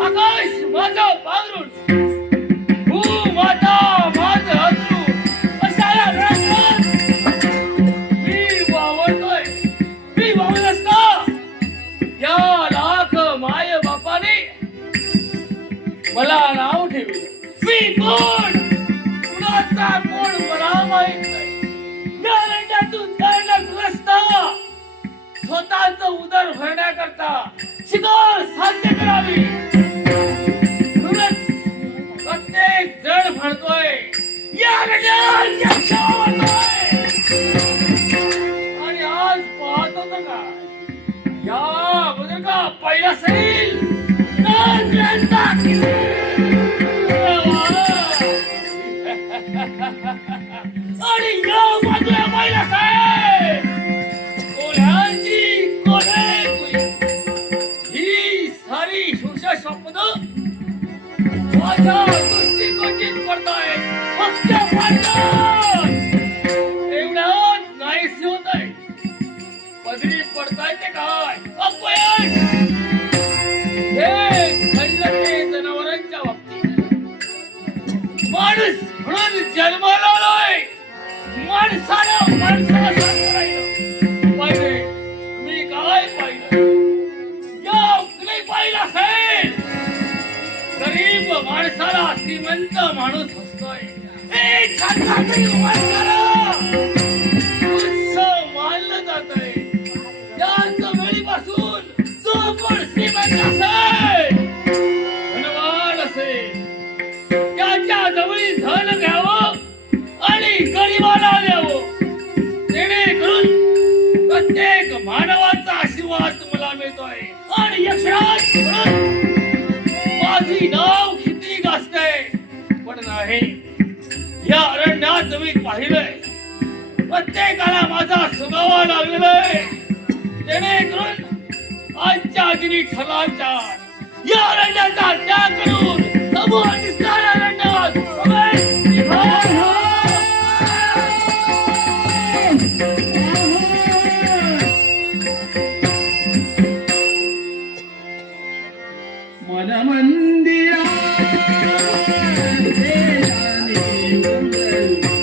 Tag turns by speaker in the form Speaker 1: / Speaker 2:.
Speaker 1: Agora, mas é o padrão. मला नाव ठेवी मी कोण? कुणाचा कोण? मला माहीत नाही. या रंगातून रस्ता. स्वतःच उदर भरण्याकरता शिकार साध्य करावी. म्हणूनच प्रत्येक जण भरतोय या आणि आज पाहतो तर या बदल का पहिला सैल. नांद्यांचा किल्ला. आणि या बाजूला पहिला सैल कोल्ह्यांची कोल्हे माणूस म्हणून जन्माला आलोय. माणसानं माणसाला सारखं राहिलं पाहिजे मी काय पाहिलं? या नाही पाहिलं असेल. गरीब माणसाला श्रीमंत माणूस हसतोय माणसाला जवळी धन घ्यावं आणि गरिबाला द्यावं. जेणेकरून प्रत्येक मानवाचा आशीर्वाद मला मिळतो आहे आणि यक्षराज म्हणून माझी नाव किती गाजते पण नाही. या अरण्यात मी पाहिलंय. प्रत्येकाला माझा सुगावा लागलेला आहे जेणेकरून आजच्या दिनी ठरवायच्या या अरण्याचा त्याग करून समूह दिसणाऱ्या Namandiya, Namandiya, Namandiya, Namandiya, Namandiya, Namandiya, Namandiya,